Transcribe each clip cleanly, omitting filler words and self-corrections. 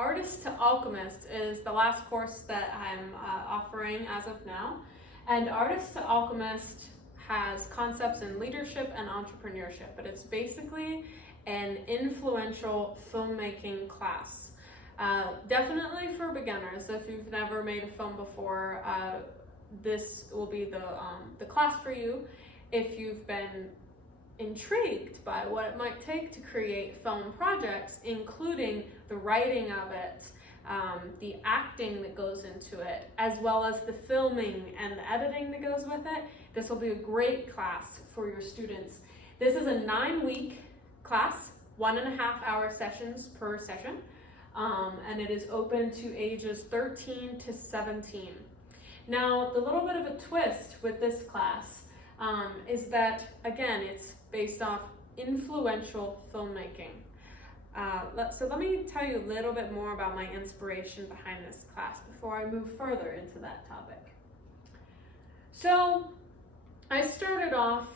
Artist to Alchemist is the last course that I'm offering as of now. And Artist to Alchemist has concepts in leadership and entrepreneurship, but it's basically an influential filmmaking class. Definitely for beginners. If you've never made a film before, this will be the class for you. If you've been intrigued by what it might take to create film projects, including the writing of it, the acting that goes into it, as well as the filming and the editing that goes with it, this will be a great class for your students. This is a 9-week class, 1.5-hour sessions per session, and it is open to ages 13 to 17. Now, the little bit of a twist with this class is that, again, it's based off influential filmmaking. So let me tell you a little bit more about my inspiration behind this class before I move further into that topic. So I started off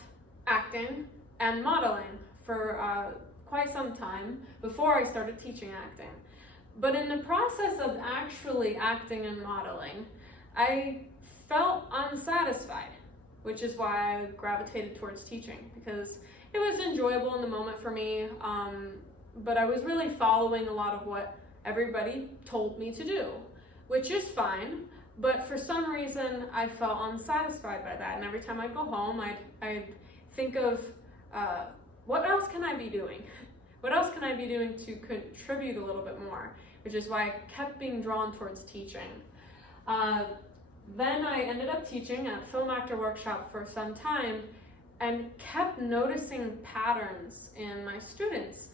acting and modeling for quite some time before I started teaching acting. But in the process of actually acting and modeling, I felt unsatisfied, which is why I gravitated towards teaching, because it was enjoyable in the moment for me, but I was really following a lot of what everybody told me to do, which is fine, but for some reason I felt unsatisfied by that, and every time I'd go home, I'd think of what else can I be doing? What else can I be doing to contribute a little bit more, which is why I kept being drawn towards teaching. Then I ended up teaching at Film Actor Workshop for some time and kept noticing patterns in my students.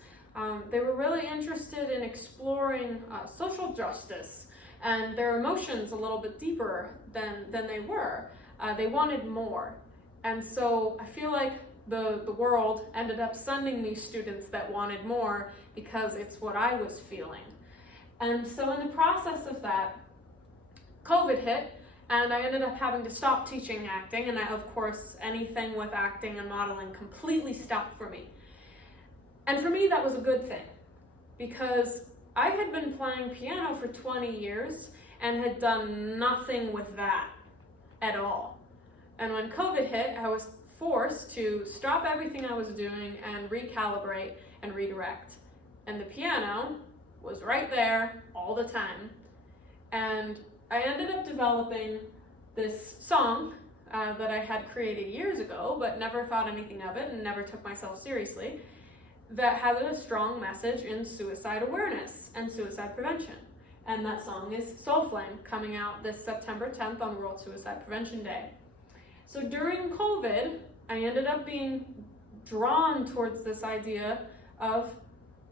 They were really interested in exploring social justice and their emotions a little bit deeper than they were. They wanted more. And so I feel like the world ended up sending me students that wanted more because it's what I was feeling. And so in the process of that, COVID hit, and I ended up having to stop teaching acting, and of course, anything with acting and modeling completely stopped for me. And for me, that was a good thing, because I had been playing piano for 20 years and had done nothing with that at all. And when COVID hit, I was forced to stop everything I was doing and recalibrate and redirect. And the piano was right there all the time. And I ended up developing this song that I had created years ago, but never thought anything of it and never took myself seriously, that had a strong message in suicide awareness and suicide prevention. And that song is Soul Flame, coming out this September 10th on World Suicide Prevention Day. So during COVID, I ended up being drawn towards this idea of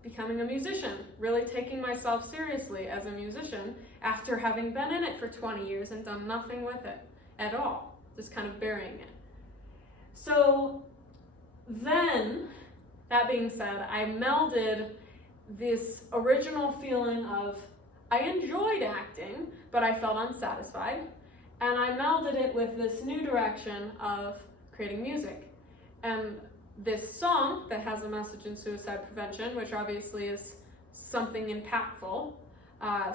becoming a musician, really taking myself seriously as a musician after having been in it for 20 years and done nothing with it at all, just kind of burying it. So then, that being said, I melded this original feeling of I enjoyed acting, but I felt unsatisfied, and I melded it with this new direction of creating music. And this song that has a message in suicide prevention, which obviously is something impactful,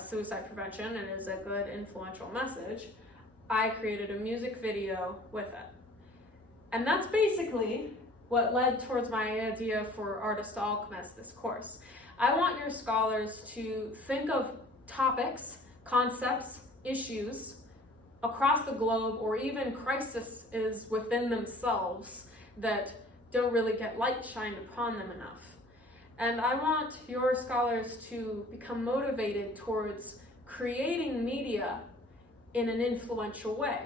suicide prevention, and is a good influential message, I created a music video with it. And that's basically what led towards my idea for Artist to Alchemist, this course. I want your scholars to think of topics, concepts, issues across the globe, or even crises within themselves that don't really get light shined upon them enough. And I want your scholars to become motivated towards creating media in an influential way,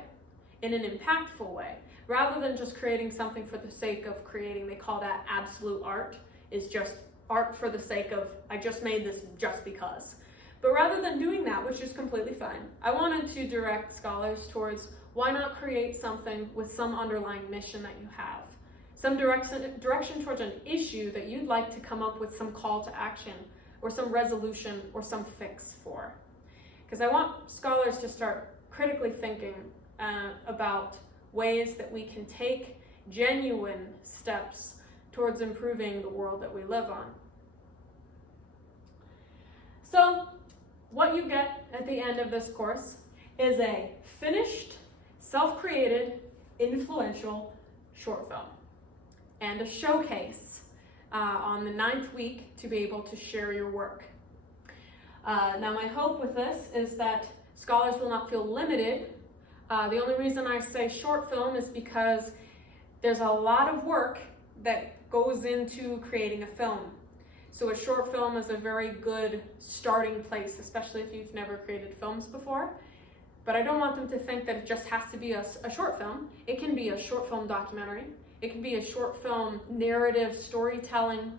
in an impactful way, rather than just creating something for the sake of creating. They call that absolute art, is just art for the sake of, I just made this just because. But rather than doing that, which is completely fine, I wanted to direct scholars towards, why not create something with some underlying mission that you have? Some direction towards an issue that you'd like to come up with some call to action, or some resolution, or some fix for. Because I want scholars to start critically thinking about ways that we can take genuine steps towards improving the world that we live on. So what you get at the end of this course is a finished, self-created, influential short film and a showcase on the 9th week to be able to share your work. Now my hope with this is that scholars will not feel limited. The only reason I say short film is because there's a lot of work that goes into creating a film. So a short film is a very good starting place, especially if you've never created films before. But I don't want them to think that it just has to be a short film. It can be a short film documentary. It can be a short film narrative storytelling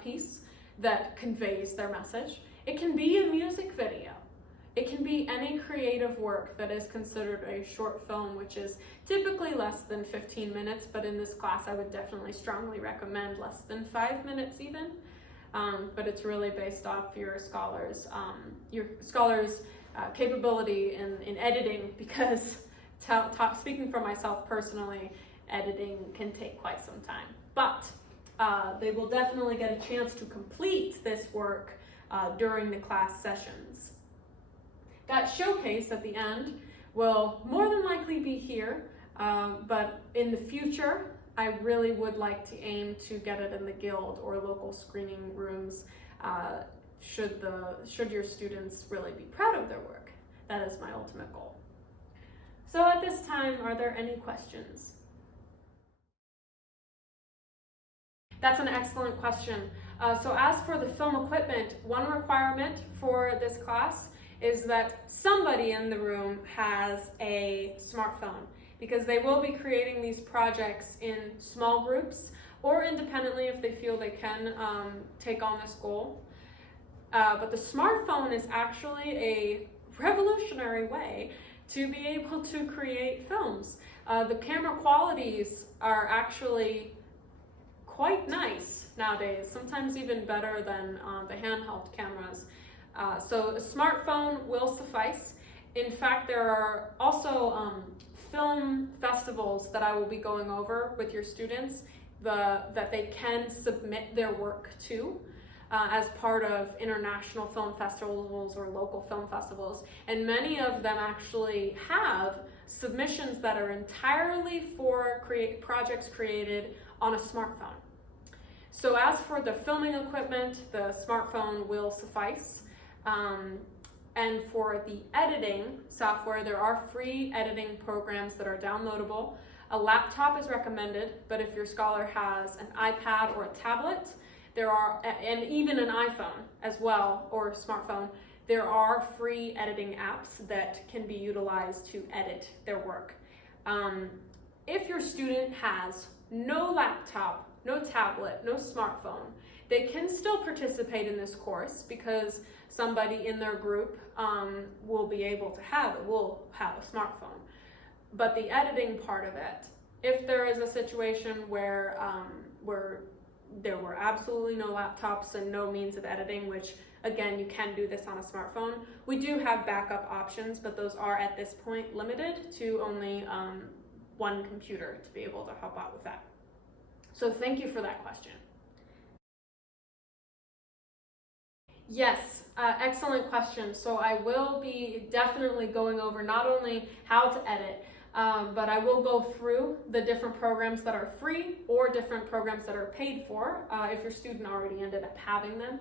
piece that conveys their message. It can be a music video. It can be any creative work that is considered a short film, which is typically less than 15 minutes, but in this class I would definitely strongly recommend less than 5 minutes even. But it's really based off your scholars' capability in editing, because speaking for myself personally, editing can take quite some time. But they will definitely get a chance to complete this work during the class sessions. That showcase at the end will more than likely be here, but in the future, I really would like to aim to get it in the guild or local screening rooms should your students really be proud of their work. That is my ultimate goal. So at this time, are there any questions? That's an excellent question. So as for the film equipment, one requirement for this class is that somebody in the room has a smartphone, because they will be creating these projects in small groups or independently if they feel they can take on this goal. But the smartphone is actually a revolutionary way to be able to create films. The camera qualities are actually quite nice nowadays, sometimes even better than the handheld cameras. So a smartphone will suffice. In fact, there are also film festivals that I will be going over with your students that they can submit their work to as part of international film festivals or local film festivals. And many of them actually have submissions that are entirely for projects created on a smartphone. So as for the filming equipment, the smartphone will suffice. And for the editing software, there are free editing programs that are downloadable. A laptop is recommended, but if your scholar has an iPad or a tablet, and even an iPhone as well, or smartphone, there are free editing apps that can be utilized to edit their work. If your student has no laptop, no tablet, no smartphone, they can still participate in this course because somebody in their group will have a smartphone. But the editing part of it, if there is a situation where there were absolutely no laptops and no means of editing, which again, you can do this on a smartphone, we do have backup options, but those are at this point limited to only one computer to be able to help out with that. So thank you for that question. Yes, excellent question. So I will be definitely going over not only how to edit, but I will go through the different programs that are free or different programs that are paid for if your student already ended up having them.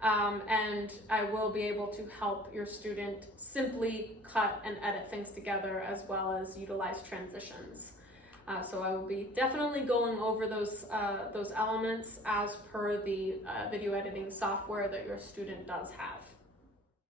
And I will be able to help your student simply cut and edit things together as well as utilize transitions. So I will be definitely going over those elements as per the video editing software that your student does have.